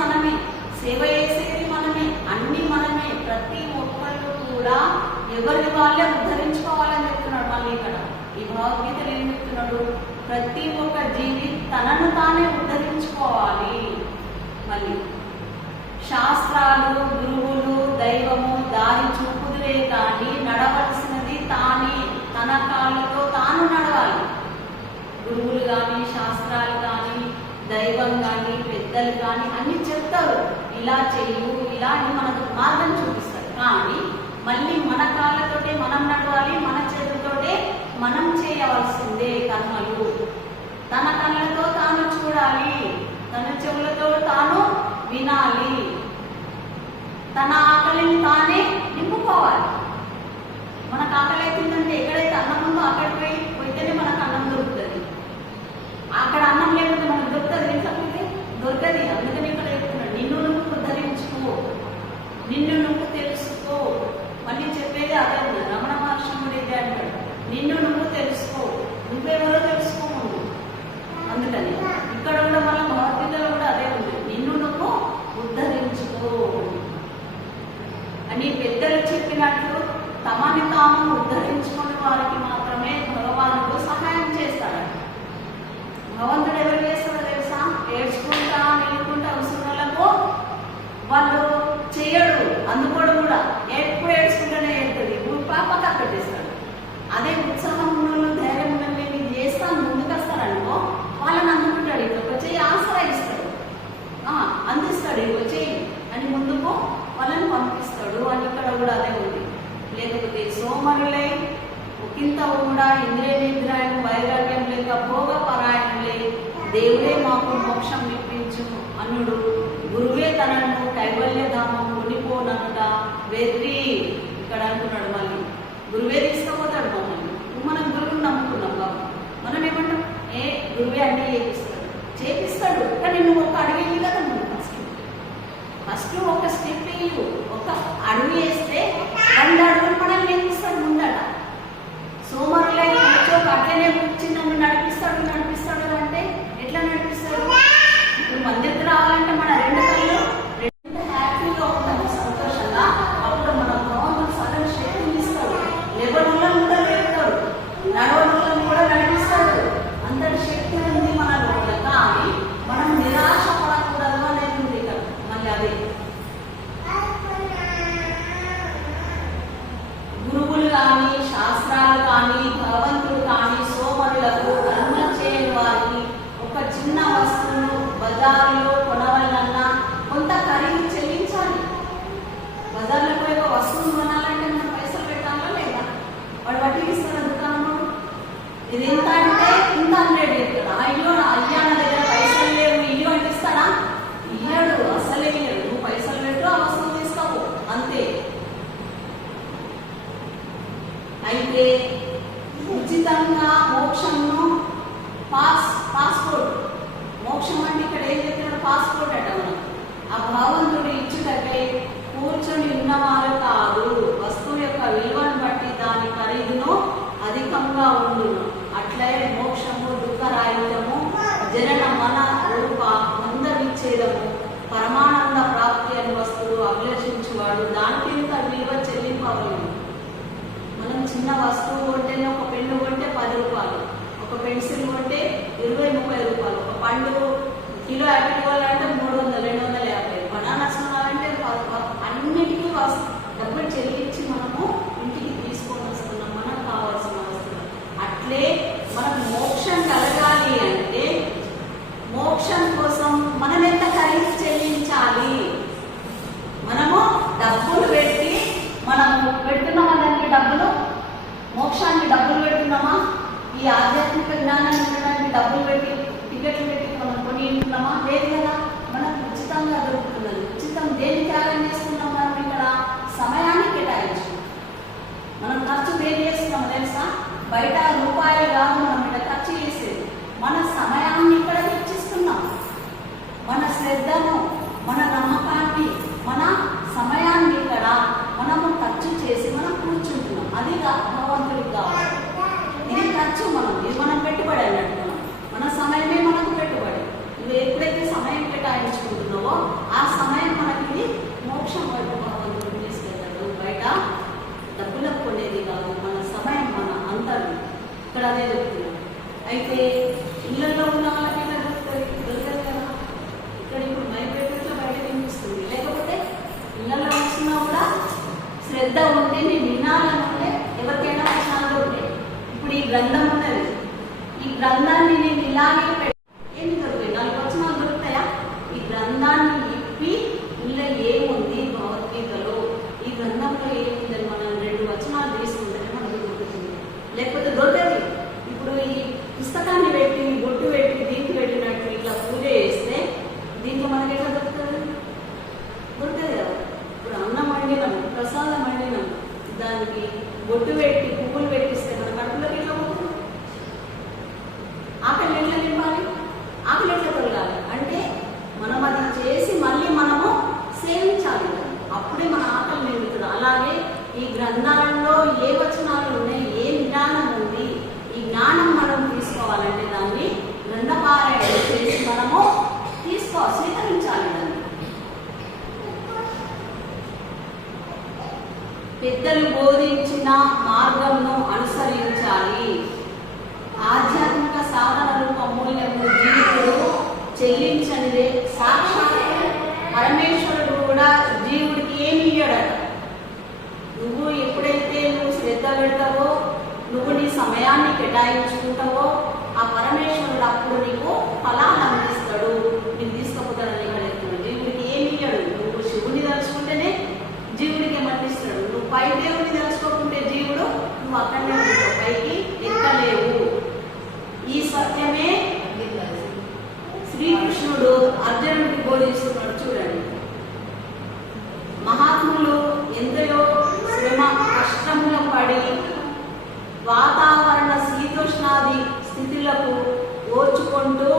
మనమే సేవ చేసేది మనమే అన్ని మనమే. ప్రతి ఒక్కళ్ళు కూడా ఎవరిని వాళ్ళే ఉద్ధరించుకోవాలని చెప్తున్నాడు మళ్ళీ ఇక్కడ. ఈ భగవద్గీతలు ఏం చెప్తున్నాడు? ప్రతి ఒక్క జీవి తనను తానే ఉద్ధరించుకోవాలి. మళ్ళీ శాస్త్రాలు గురువులు దైవము దారి చూపుదులే కానీ నడవలసినది తానే. తన కాళ్ళతో తాను నడవాలి. గురువులు కానీ శాస్త్రాలు కానీ దైవం కానీ పెద్దలు కానీ అన్ని చెప్తారు ఇలా చెయ్యు ఇలా అని మనకు మార్గం చూపిస్తారు. కానీ మళ్ళీ మన కాళ్ళతో మనం నడవాలి మన చేతులతోటే మనం చేయవలసిందే కర్మలు తన కళ్ళతో తాను చూడాలి తన చెవులతో తాను వినాలి తన ఆకలిని తానే నింపుకోవాలి మనకు ఆకలి అవుతుందంటే ఎక్కడైతే అన్నం ఉందో అక్కడికి పోయి పోయితేనే మనకు అన్నం దొరుకుతుంది అక్కడ అన్నం లేకపోతే మనకు దొరుకుతుంది లేకపోతే దొరకది అందుకని ఇక్కడ చెప్తున్నాడు నిన్ను నువ్వు ఉద్ధరించుకో నిన్ను నువ్వు తెలుసుకో. మళ్ళీ చెప్పేది అదే ఉంది. రమణ మహర్షి కూడా ఇదే అంటాడు. నిన్ను నువ్వు తెలుసుకో. నువ్వెవరో తెలుసుకో ముందు. అందుకని ఇక్కడ కూడా మన భగవద్గీతలో కూడా అదే ఉంది. నిన్ను నువ్వు ఉద్ధరించుకో. అని పెద్దలు చెప్పినట్లు తమని తాము ఉద్ధరించుకున్న వారికి మాత్రమే భగవానుడు సహాయం చేస్తాడు. భగవంతుడు ఎవరు చేస్తాడో తెలుసా? ఏడ్చుకుంటా నిలుకుంటా అవసరాలకు వాళ్ళు వెర్రి ఇక్కడ అంటున్నాడు మళ్ళీ గురువే తీసుకుపోతాడు మమ్మల్ని. మనం గురువుని నమ్ముకున్నాం బాబు మనం ఏమంటాం? ఏ గురువే అన్నీ చేపిస్తాడు. చేపిస్తాడు కానీ నువ్వు ఒక అడిగి కదా నువ్వు ఫస్ట్ ఫస్ట్ ఒక స్టెప్ వేయు ఒక అడుగు వేస్తే రెండు అడుగులు మనల్ని నేర్పిస్తాడు ఈ ఆధ్యాత్మిక జ్ఞానాన్ని ఉండడానికి డబ్బులు పెట్టి టికెట్లు పెట్టి మనం కొని ఉంటున్నామా లేదు కదా మనకు ఉచితంగా దొరుకుతున్నది. ఉచితం దేని త్యాగం చేస్తున్నాం మనం ఇక్కడ? సమయాన్ని కేటాయించుకుంటాం మనం ఖర్చు దేని చేస్తున్నాం తెలుసా? బయట రూపాయలు కాదు మనం ఇక్కడ ఖర్చు చేసేది. మన సమయాన్ని ఇక్కడ వెచ్చిస్తున్నాం. మన శ్రద్ధను మన నమ్మకాన్ని మన సమయాన్ని ఇక్కడ మనము ఖర్చు చేసి మనం కూర్చుంటున్నాం. అది భగవంతుడు ఖర్చు మనం. ఇది మనం పెట్టుబడి అన్నట్టు మనం. మన సమయమే మనకు పెట్టుబడి. నువ్వు ఎప్పుడైతే సమయం కేటాయించుకుంటున్నావో ఆ సమయం మనకి మోక్షం వైపు భగవంతుడు తీసుకెళ్తాడు. బయట డబ్బులకు కొనేది కాదు. మన సమయం మన అంతరం ఇక్కడ అదే చెప్తున్నాం. అయితే ఇళ్ళల్లో ఉన్న పెద్దలు బోధించిన మార్గంను అనుసరించాలి. ఆధ్యాత్మిక సాధన రూప మూల్యము జీవితుడు చెల్లించనిదే. సాక్షాత్ పరమేశ్వరుడు కూడా జీవుడికి ఏమి ఇయ్యడట? నువ్వు ఎప్పుడైతే నువ్వు శ్రద్ధ పెడతావో నువ్వు నీ సమయాన్ని కేటాయించుకుంటావో ఆ పరమేశ్వరుడు అప్పుడు నీకు ఫలాన్ని శ్రీకృష్ణుడు అర్జునుడికి బోధిస్తున్నాడు చూడండి. మహాత్ములు ఎంతలో శ్రమ కష్టంలో పడి వాతావరణ శీతోష్ణాది స్థితులకు ఓర్చుకుంటూ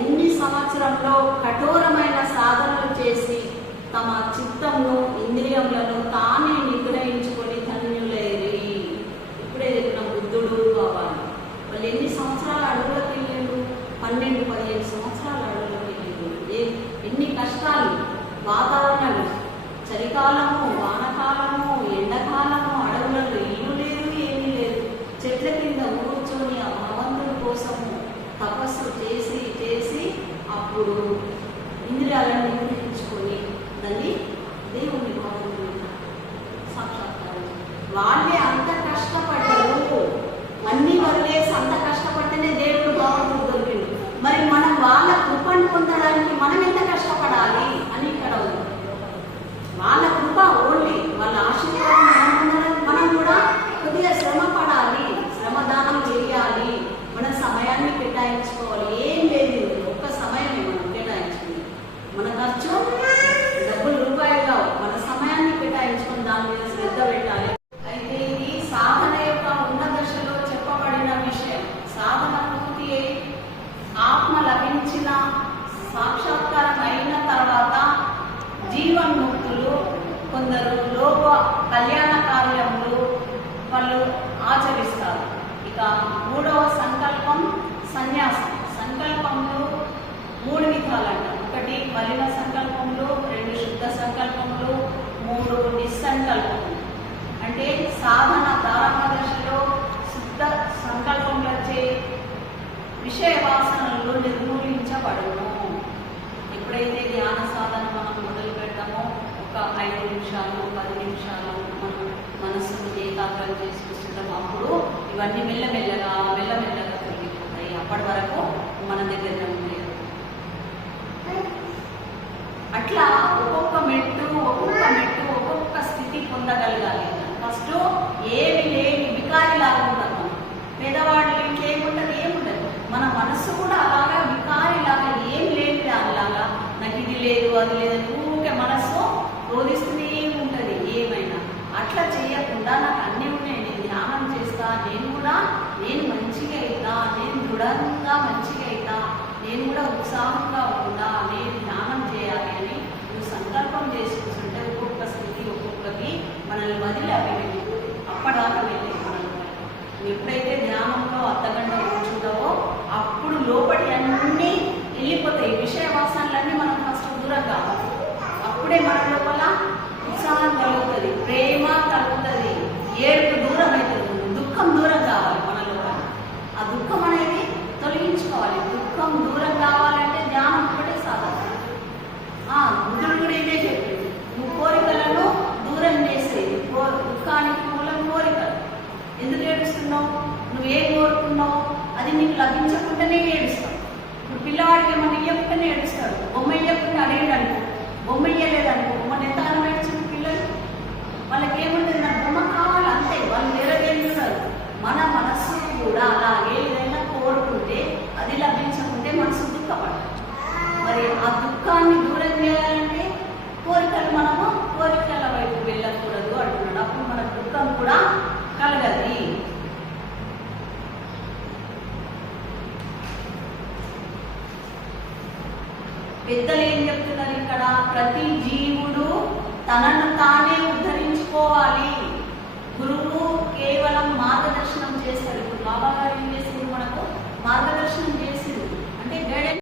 ఎన్ని సంవత్సరంలో కఠోరమైన సాధనలు చేసి తమ చిత్తమును ఇంద్రియములను తానే ఇందిరా అలాంటి ఇవన్నీ మెల్లమెల్లగా మెల్లమెల్లగా పెరుగుతుంటాయి అప్పటి వరకు మన దగ్గర ఉండేది అట్లా ఒక్కొక్క మెట్టు ఒక్కొక్క మెట్టు ఒక్కొక్క స్థితి పొందగలగాలి. ఫస్ట్ ఏమి లేని వికారి లాగా ఉండదు పేదవాళ్ళు ఇంకేముండదు ఏముండదు. మన మనస్సు కూడా అలా పెద్దలు ఏం చెప్తున్నారు ఇక్కడ? ప్రతి జీవుడు తనను తానే ఉద్ధరించుకోవాలి. గురువు కేవలం మార్గదర్శనం చేస్తారు ఇప్పుడు బాబా గారు ఏం చేస్తారు మనకు? మార్గదర్శనం